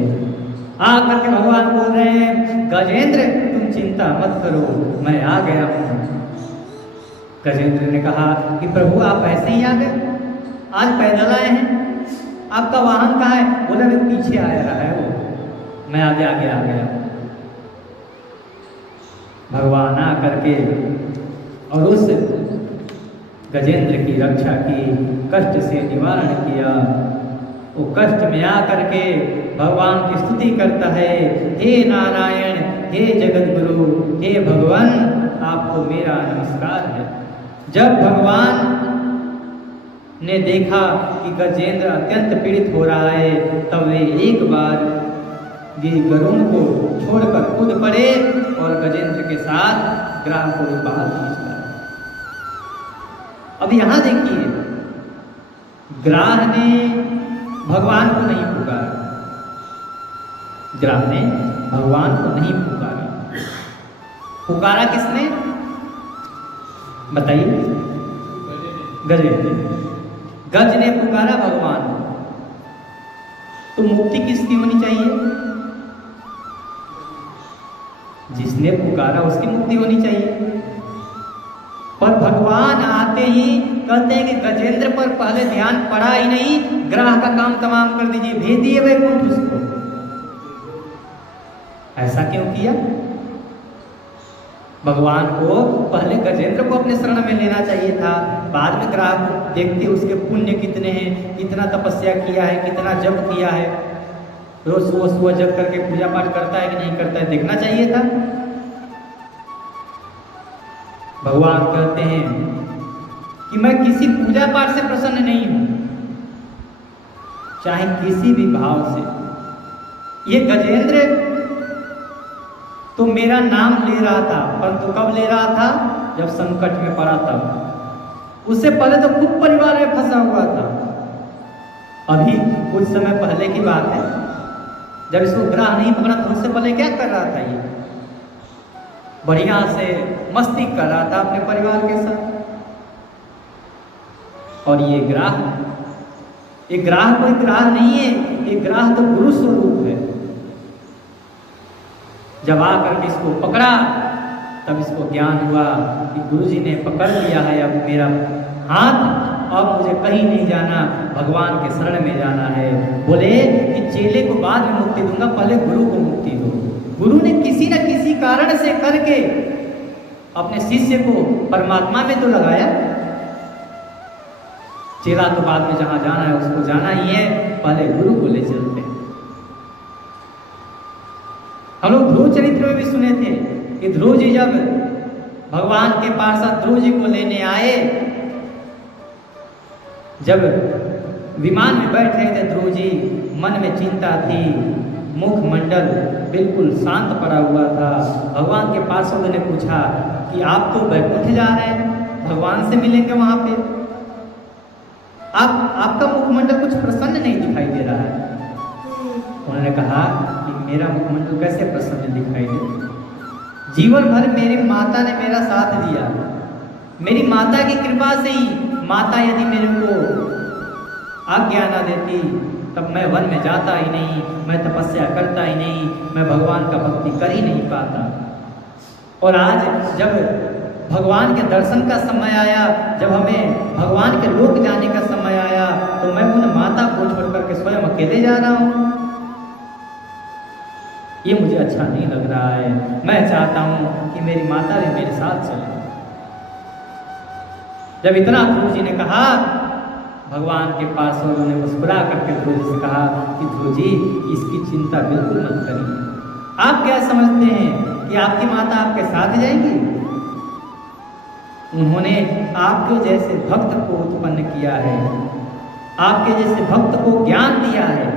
आकर के भगवान बोल रहे हैं गजेंद्र तुम चिंता मत करो, मैं आ गया हूं। गजेंद्र ने कहा कि प्रभु आप ऐसे ही आ गए, आज पैदल आए हैं, आपका वाहन कहाँ है? बोला मैं पीछे आ रहा है वो, मैं आगे आगे आ गया। भगवान आ करके और उस गजेंद्र की रक्षा की, कष्ट से निवारण किया। वो कष्ट में आ करके भगवान की स्तुति करता है, हे नारायण, हे जगत गुरु, हे भगवान, आपको मेरा नमस्कार है। जब भगवान ने देखा कि गजेंद्र अत्यंत पीड़ित हो रहा है, तब वे एक बार गरुड़ को छोड़कर कूद पड़े और गजेंद्र के साथ ग्राह को बाहर खींच लाए। अब यहां देखिए, ग्राह ने भगवान को नहीं पुकारा, ग्राह ने भगवान को नहीं पुकारा। पुकारा किसने बताइए? गज ने पुकारा भगवान। तो मुक्ति किसकी होनी चाहिए? जिसने पुकारा उसकी मुक्ति होनी चाहिए। पर भगवान आते ही कहते हैं कि गजेंद्र पर पहले ध्यान पड़ा ही नहीं, ग्राह का काम तमाम कर दीजिए, भेज दिए वैकुंठ उसको। ऐसा क्यों किया? भगवान को पहले गजेंद्र को अपने शरण में लेना चाहिए था, बाद में ग्राह को देखते उसके पुण्य कितने हैं, कितना तपस्या किया है, कितना जप किया है, रोज सुबह जप करके पूजा पाठ करता है कि नहीं करता है, देखना चाहिए था। भगवान कहते हैं कि मैं किसी पूजा पाठ से प्रसन्न नहीं हूं, चाहे किसी भी भाव से। ये गजेंद्र तो मेरा नाम ले रहा था, परंतु कब ले रहा था? जब संकट में पड़ा तब। उससे पहले तो खूब परिवार में फंसा हुआ था। अभी कुछ समय पहले की बात है, जब इसको ग्राह नहीं पकड़ा तो उससे पहले क्या कर रहा था? ये बढ़िया से मस्ती कर रहा था अपने परिवार के साथ। और ये ग्राह कोई ग्राह नहीं है, ये ग्राह तो गुरु स्वरूप है। जब आकर के इसको पकड़ा तब इसको ज्ञान हुआ कि गुरुजी ने पकड़ लिया है अब मेरा हाथ, अब मुझे कहीं नहीं जाना, भगवान के शरण में जाना है। बोले कि चेले को बाद में मुक्ति दूंगा, पहले गुरु को मुक्ति दो। गुरु ने किसी न किसी कारण से करके अपने शिष्य को परमात्मा में तो लगाया। चेला तो बाद में जहां जाना है उसको जाना ही है, पहले गुरु को ले चलते हैं। हम लोग ध्रुव चरित्र में भी सुने थे कि ध्रुव जी जब भगवान के पार्षद ध्रुव जी को लेने आए, जब विमान में बैठ रहे थे ध्रुव जी, मन में चिंता थी, मुखमंडल बिल्कुल शांत पड़ा हुआ था। भगवान के पार्षदों ने पूछा कि आप तो वैकुंठ जा रहे हैं, भगवान से मिलेंगे वहां पे, आपका मुखमंडल कुछ प्रसन्न नहीं दिखाई दे रहा है। उन्होंने कहा कि मेरा मुखमंडल कैसे प्रसन्न दिखाई दे? जीवन भर मेरी माता ने मेरा साथ दिया, मेरी माता की कृपा से ही, माता यदि मेरे को आज्ञा ना देती तब मैं वन में जाता ही नहीं, मैं तपस्या करता ही नहीं, मैं भगवान का भक्ति कर ही नहीं पाता। और आज जब भगवान के दर्शन का समय आया, जब हमें भगवान के लोक जाने का समय आया, तो मैं उन माता को छोड़ करके स्वयं अकेले जा रहा हूँ। ये मुझे अच्छा नहीं लग रहा है। मैं चाहता हूँ कि मेरी माता भी मेरे साथ चले। जब इतना ध्रुव जी ने कहा, भगवान के पार्षदों ने मुस्कुरा करके ध्रुव जी से कहा कि ध्रुव जी इसकी चिंता बिल्कुल मत करिए। आप क्या समझते हैं कि आपकी माता आपके साथ जाएंगी? उन्होंने आपके जैसे भक्त को उत्पन्न किया है, आपके जैसे भक्त को ज्ञान दिया है।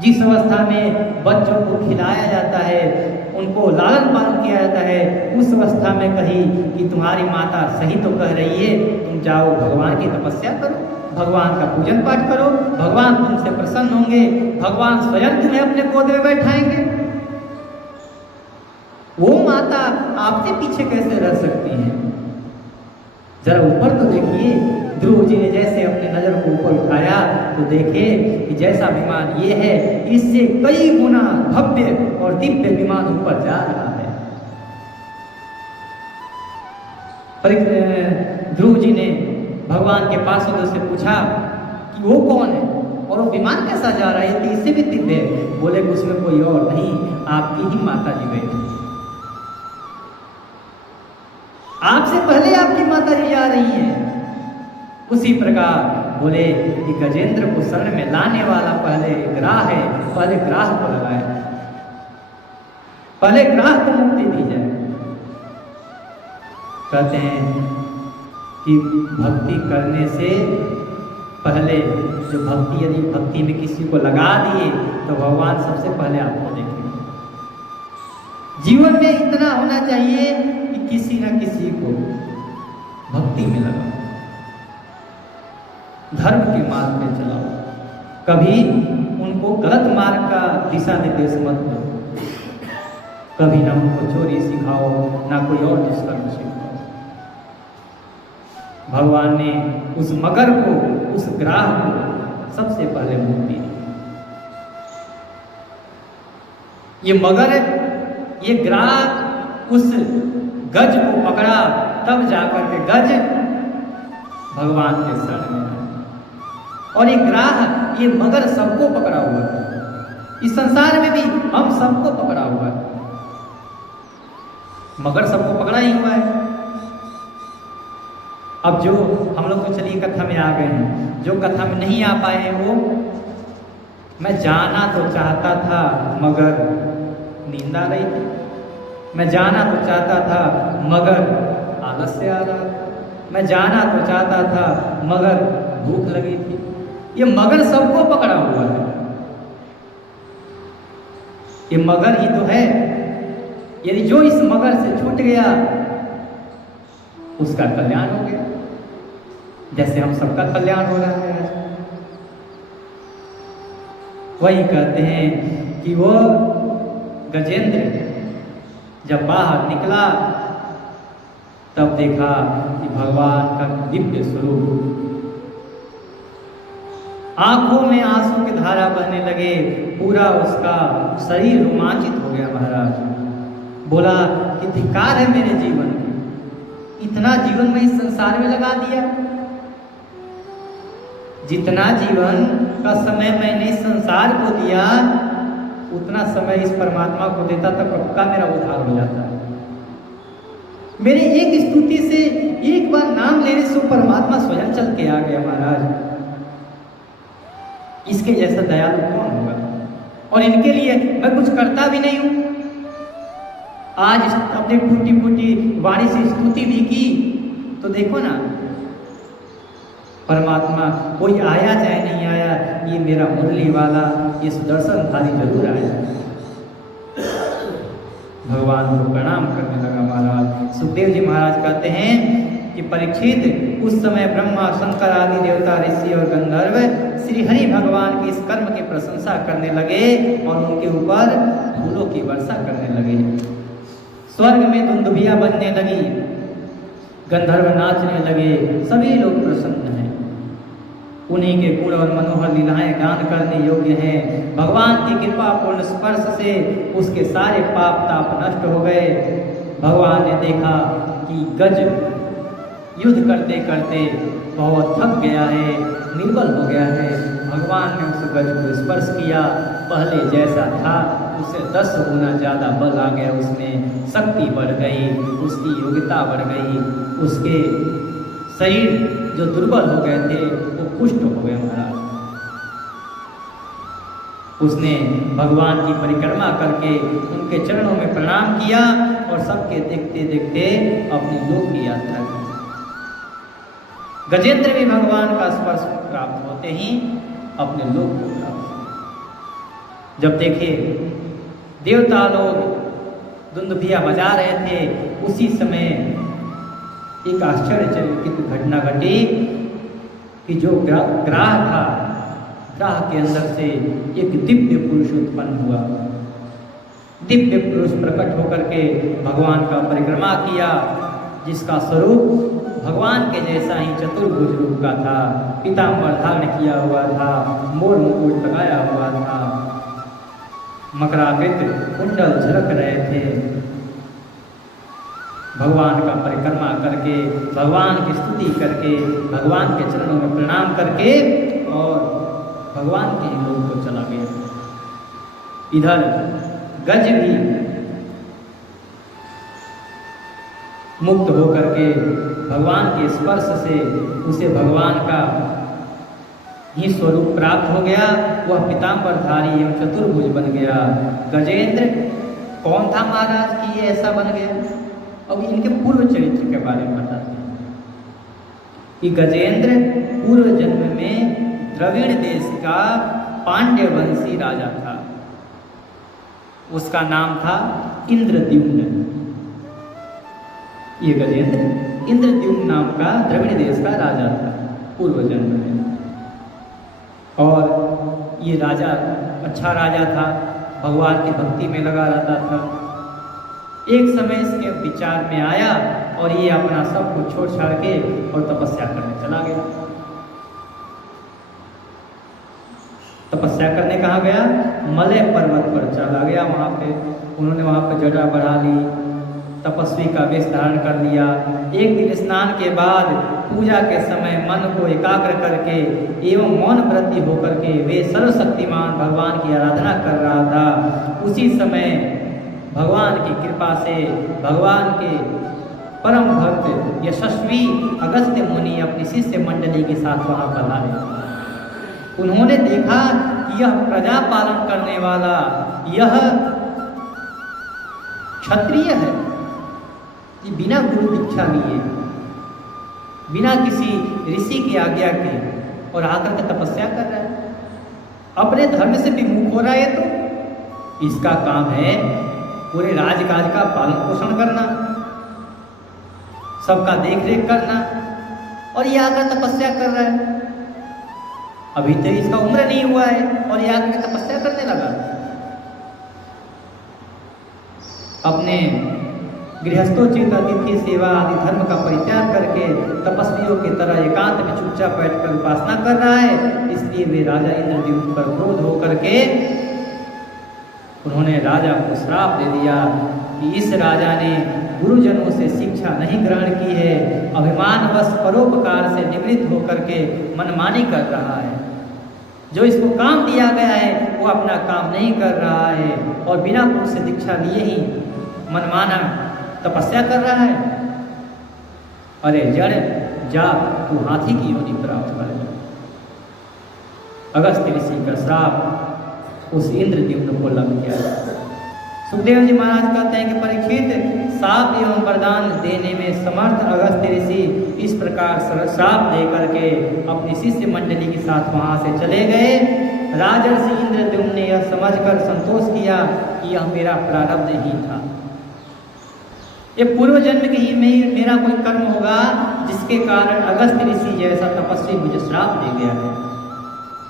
जिस अवस्था में बच्चों को खिलाया जाता है, उनको लालन पालन किया जाता है, उस अवस्था में कही कि तुम्हारी माता सही तो कह रही है, तुम जाओ भगवान की तपस्या करो, भगवान का पूजन पाठ करो, भगवान तुमसे प्रसन्न होंगे, भगवान स्वयं तुम्हें अपने गोद में बैठाएंगे। वो माता आपके पीछे कैसे रह सकती है? जरा ऊपर तो देखिए। ध्रुव जी ने जैसे अपने नजर को ऊपर उठाया तो देखे कि जैसा विमान ये है, इससे कई गुना भव्य और दिव्य विमान ऊपर जा रहा है। ध्रुव जी ने भगवान के पार्षदों से पूछा कि वो कौन है और वो विमान कैसा जा रहा है, इससे भी दिव्य है। बोले कि उसमें कोई और नहीं, आपकी ही माता जी बैठी, आपसे पहले आपकी माता जी जा रही हैं। उसी प्रकार बोले कि गजेंद्र को शरण में लाने वाला पहले ग्राह है, पहले ग्राह को लगाया, पहले ग्राह को मुक्ति दी जाए। कहते हैं कि भक्ति करने से पहले जो भक्ति, यदि भक्ति में किसी को लगा दिए तो भगवान सबसे पहले आपको देखेंगे। जीवन में इतना होना चाहिए कि किसी न किसी को भक्ति में लगाओ, धर्म के मार्ग में चलाओ, कभी उनको गलत मार्ग का दिशा निर्देश मत दो, कभी ना उनको चोरी सिखाओ, ना कोई और दुष्कर्म सिखाओ। भगवान ने उस मगर को, उस ग्राह को सबसे पहले मुक्ति दी। ये मगर, ये ग्राह उस गज को पकड़ा, तब जाकर के गज भगवान के शरण में आया। और ये ग्राह, ये मगर सबको पकड़ा हुआ है, इस संसार में भी हम सबको पकड़ा हुआ है। मगर सबको पकड़ा ही हुआ है। अब जो हम लोग तो चलिए कथा में आ गए हैं, जो कथा में नहीं आ पाए हैं वो, मैं जाना तो चाहता था मगर नींद आ रही थी, मैं जाना तो चाहता था मगर आलस्य आ रहा था, मैं जाना तो चाहता था मगर भूख लगी थी। ये मगर सबको पकड़ा हुआ है, ये मगर ही तो है। यदि जो इस मगर से छूट गया उसका कल्याण हो गया, जैसे हम सबका कल्याण हो रहा है आज। वही कहते हैं कि वो गजेंद्र जब बाहर निकला तब देखा कि भगवान का दिव्य स्वरूप, आंखों में आंसू की धारा बहने लगे, पूरा उसका शरीर रोमांचित हो गया। महाराज बोला कि धिक्कार है मेरे जीवन में, इतना जीवन में इस संसार में लगा दिया, जितना जीवन का समय मैंने इस संसार को दिया उतना समय इस परमात्मा को देता तो पक्का मेरा उद्धार हो जाता है। मेरे एक स्तुति से, एक बार नाम लेने से परमात्मा स्वयं चल के आ गया। महाराज इसके जैसा दयालु कौन होगा? और इनके लिए मैं कुछ करता भी नहीं हूं। आज अपने फूटी फूटी वाणी से स्तुति भी की तो देखो ना, परमात्मा कोई आया चाहे नहीं आया, ये मेरा मुरली वाला, ये सुदर्शनधारी जरूर आया। भगवान को प्रणाम करने लगा महाराज। सुखदेव जी महाराज कहते हैं कि परीक्षित, उस समय ब्रह्मा, शंकर आदि देवता, ऋषि और गंधर्व श्री हरि भगवान के इस कर्म की प्रशंसा करने लगे और उनके ऊपर फूलों की वर्षा करने लगे। स्वर्ग में दुंदुभिया बजने लगी, गंधर्व नाचने लगे, सभी लोग प्रसन्न हैं। उन्हीं के गुण और मनोहर लीलाएं गान करने योग्य हैं। भगवान की कृपा पूर्ण स्पर्श से उसके सारे पाप ताप नष्ट हो गए। भगवान ने देखा कि गज युद्ध करते करते बहुत थक गया है, निर्बल हो गया है। भगवान ने उस गज को स्पर्श किया, पहले जैसा था उससे 10 गुना ज़्यादा बल आ गया, उसमें शक्ति बढ़ गई, उसकी योग्यता बढ़ गई, उसके शरीर जो दुर्बल हो गए थे वो पुष्ट हो गए। महाराज उसने भगवान की परिक्रमा करके उनके चरणों में प्रणाम किया और सबके देखते देखते अपने लोक की यात्रा की। गजेंद्र भी भगवान का स्पर्श प्राप्त होते ही अपने लोक को प्राप्त। जब देखे देवता लोग दुंदुभिया बजा रहे थे, उसी समय एक आश्चर्यचकित घटना घटी कि जो ग्राह था, ग्राह के अंदर से एक दिव्य पुरुष उत्पन्न हुआ। दिव्य पुरुष प्रकट होकर के भगवान का परिक्रमा किया, जिसका स्वरूप भगवान के जैसा ही चतुर्भुज रूप का था, पीताम्बर धारण किया हुआ था, मोर मुकुट लगाया हुआ था, मकराकृत कुंडल झलक रहे थे। भगवान का परिक्रमा करके, भगवान की स्तुति करके, भगवान के चरणों में प्रणाम करके और भगवान के लोक को चला गया। इधर गज भी मुक्त होकर के भगवान के स्पर्श से उसे भगवान का ही स्वरूप प्राप्त हो गया। वह पीताम्बरधारी एवं चतुर्भुज बन गया। गजेंद्र कौन था महाराज कि ये ऐसा बन गया? अब इनके पूर्व चरित्र के बारे में बताते हैं कि गजेंद्र पूर्व जन्म में द्रविड़ देश का पांड्य वंशी राजा था। उसका नाम था इंद्रद्युम्न। ये गजेंद्र इंद्रद्युम्न नाम का द्रविड़ देश का राजा था पूर्व जन्म में। और ये राजा अच्छा राजा था, भगवान की भक्ति में लगा रहता था। एक समय इसके विचार में आया और ये अपना सब कुछ छोड़ छाड़ के और तपस्या करने चला गया। तपस्या करने कहाँ गया? मलय पर्वत पर चला गया। वहाँ पे उन्होंने वहाँ पर जटा बढ़ा ली, तपस्वी का वेश धारण कर लिया। एक दिन स्नान के बाद पूजा के समय मन को एकाग्र करके एवं मौन व्रती होकर के वे सर्वशक्तिमान भगवान की आराधना कर रहा था। उसी समय भगवान की कृपा से भगवान के परम भक्त यशस्वी अगस्त्य मुनि अपनी शिष्य मंडली के साथ वहाँ पर आए। उन्होंने देखा कि यह प्रजा पालन करने वाला यह क्षत्रिय है कि बिना गुरु दीक्षा लिए, बिना किसी ऋषि की आज्ञा के और आकर के तपस्या कर रहा है, अपने धर्म से विमुख हो रहा है। तो इसका काम है पूरे राजकाज का पालन पोषण करना, सबका देख रेख करना, और ये आकर तपस्या कर रहा है। अभी तो इसका उम्र नहीं हुआ है और ये आकर तपस्या करने लगा। अपने गृहस्थोचित अतिथि सेवा आदि धर्म का परित्याग करके तपस्वियों की तरह एकांत में चुपचाप बैठकर उपासना कर रहा है। इसलिए वे राजा इंद्रद्युम्न पर क्रोध होकर के उन्होंने राजा को श्राप दे दिया कि इस राजा ने गुरुजनों से शिक्षा नहीं ग्रहण की है, अभिमानवश परोपकार से निवृत्त होकर के मनमानी कर रहा है। जो इसको काम दिया गया है वो अपना काम नहीं कर रहा है और बिना गुरु से दीक्षा लिए ही मनमाना तपस्या कर रहा है। अरे जड़ जा, तू हाथी की योनि प्राप्त कर। अगस्त्य ऋषि का श्राप उस इंद्रद्युम्न को लग गया। सुखदेव जी महाराज कहते हैं कि परीक्षित शाप एवं वरदान देने में समर्थ अगस्त्य ऋषि इस प्रकार श्राप दे करके अपनी शिष्य मंडली के साथ वहां से चले गए। राजर्षि इंद्रद्युम्न ने यह समझकर संतोष किया कि यह मेरा प्रारब्ध ही था, ये पूर्व जन्म के ही में मेरा कोई कर्म होगा जिसके कारण अगस्त्य ऋषि जैसा तपस्वी मुझे श्राप दे गया है।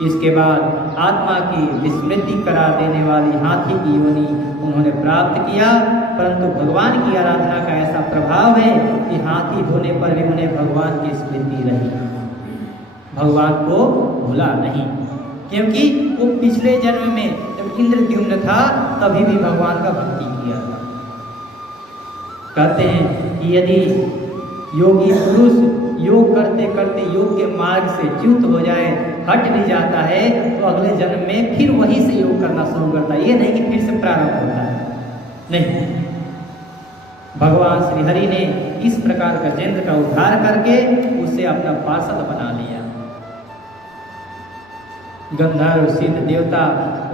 इसके बाद आत्मा की विस्मृति करा देने वाली हाथी की योनि उन्होंने प्राप्त किया, परंतु भगवान की आराधना का ऐसा प्रभाव है कि हाथी होने पर भी उन्हें भगवान की स्मृति रही, भगवान को भूला नहीं, क्योंकि वो पिछले जन्म में जब इंद्रद्युम्न था तभी भी भगवान का भक्ति किया था। कहते हैं कि यदि योगी पुरुष योग करते करते योग के मार्ग से च्युत हो जाए, हट भी जाता है, तो अगले जन्म में फिर वहीं से योग करना शुरू करता है। ये नहीं कि फिर से प्रारंभ होता है, नहीं। भगवान श्री हरि ने इस प्रकार गजेंद्र का उद्धार करके उसे अपना पार्षद बना लिया। गंधर्व सिद्ध देवता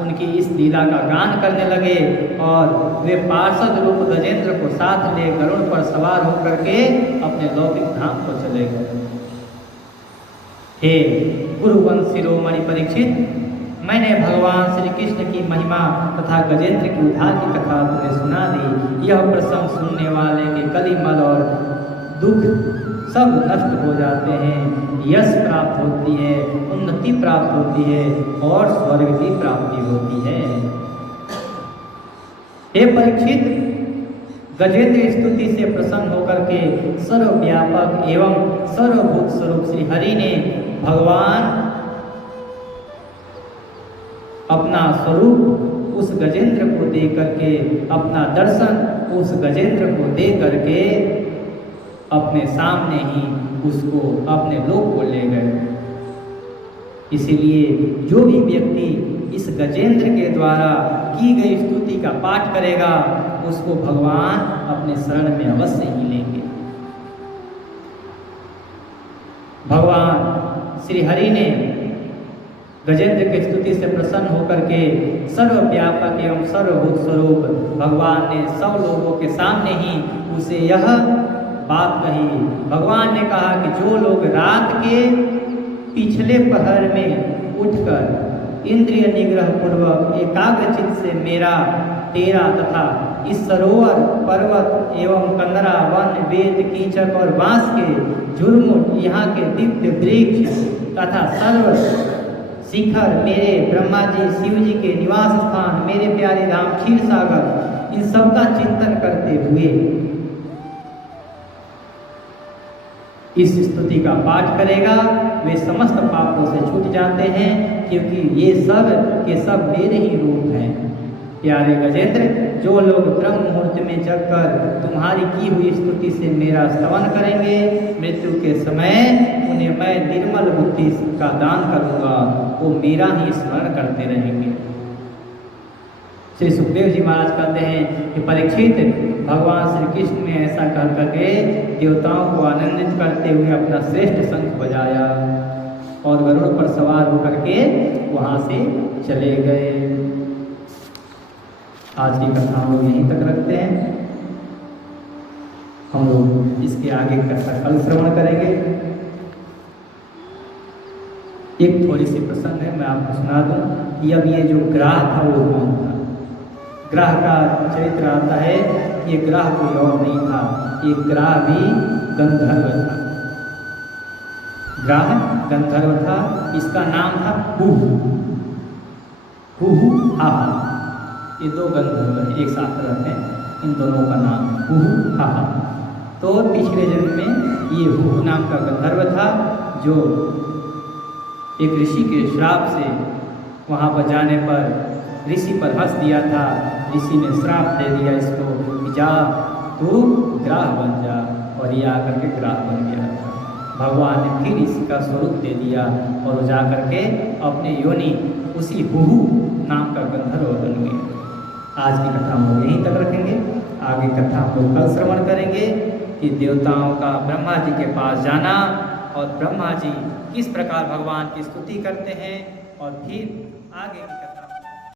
उनकी इस लीला का गान करने लगे और वे पार्षद रूप गजेंद्र को साथ ले गरुड़ पर सवार होकर के अपने लौकिक धाम को चले गए। हे कुरुवंश शिरोमणि परीक्षित, मैंने भगवान श्री कृष्ण की महिमा तथा गजेंद्र की उद्धार की कथा तुम्हें सुना दी। यह प्रसंग सुनने वाले के कलिमल और दुख सब नष्ट हो जाते हैं, यश प्राप्त होती है, उन्नति प्राप्त होती है और स्वर्ग की प्राप्ति होती है। हे परीक्षित, गजेंद्र स्तुति से प्रसन्न होकर के सर्वव्यापक एवं सर्वभूत स्वरूप श्री हरि ने भगवान अपना स्वरूप उस गजेंद्र को दे करके, अपना दर्शन उस गजेंद्र को दे करके अपने सामने ही उसको अपने लोक को ले गए। इसीलिए जो भी व्यक्ति इस गजेंद्र के द्वारा की गई स्तुति का पाठ करेगा उसको भगवान अपने शरण में अवश्य ही लेंगे। भगवान श्री हरि ने गजेंद्र की स्तुति से प्रसन्न होकर के सर्वव्यापक एवं सर्वभूत स्वरूप भगवान ने सब लोगों के सामने ही उसे यह बात कही। भगवान ने कहा कि जो लोग रात के पिछले पहर में उठकर इंद्रिय निग्रह पूर्वक एकाग्रचित्त से मेरा, तेरा तथा इस सरोवर, पर्वत एवं कंदरा, वन, वेद, कीचक और बांस के झुरमुट, यहाँ के दिव्य वृक्ष तथा सर्व शिखर, मेरे ब्रह्मा जी शिव जी के निवास स्थान, मेरे प्यारे धाम क्षीर सागर, इन सब का चिंतन करते हुए इस स्तुति का पाठ करेगा वे समस्त पापों से छूट जाते हैं, क्योंकि ये सब के सब मेरे ही रूप हैं। प्यारे गजेंद्र, जो लोग ब्रह्म मुहूर्त में जगकर तुम्हारी की हुई स्तुति से मेरा स्तवन करेंगे, मृत्यु के समय उन्हें मैं निर्मल बुद्धि का दान करूंगा, वो मेरा ही स्मरण करते रहेंगे। श्री सुखदेव जी महाराज कहते हैं कि परीक्षित, भगवान श्री कृष्ण ने ऐसा कह करके देवताओं को आनंदित करते हुए अपना श्रेष्ठ शंख बजाया और गरुड़ पर सवार होकर के वहाँ से चले गए। आज की कथा हम लोग यहीं तक रखते हैं। हम लोग इसके आगे कथा कल श्रवण करेंगे। एक थोड़ी सी प्रसंग है, मैं आपको सुना दूं कि अब ये जो ग्राह था वो कौन था। ग्राह का चरित्र आता है कि ये ग्राह कोई और नहीं था, ये ग्राह भी गंधर्व था। ग्राह गंधर्व था, इसका नाम था हुहु। हुहु हा, ये दो गंधर्व हैं, एक साथ रहते हैं, इन दोनों का नाम हुहु हा। तो पिछले जन्म में ये हुहु नाम का गंधर्व था, जो एक ऋषि के श्राप से वहाँ पर जाने पर ऋषि पर हंस दिया था। ऋषि ने श्राप दे दिया इसको कि जा तू ग्राह बन जा, और ये आकर के ग्राह बन गया था। भगवान ने फिर इसका स्वरूप दे दिया और वो जा करके अपने योनि उसी हुहु नाम का गंधर्व बन गया। आज की कथा हम लोग यहीं तक रखेंगे। आगे कथा हम लोग कल श्रवण करेंगे कि देवताओं का ब्रह्मा जी के पास जाना और ब्रह्मा जी किस प्रकार भगवान की स्तुति करते हैं, और फिर आगे की कथा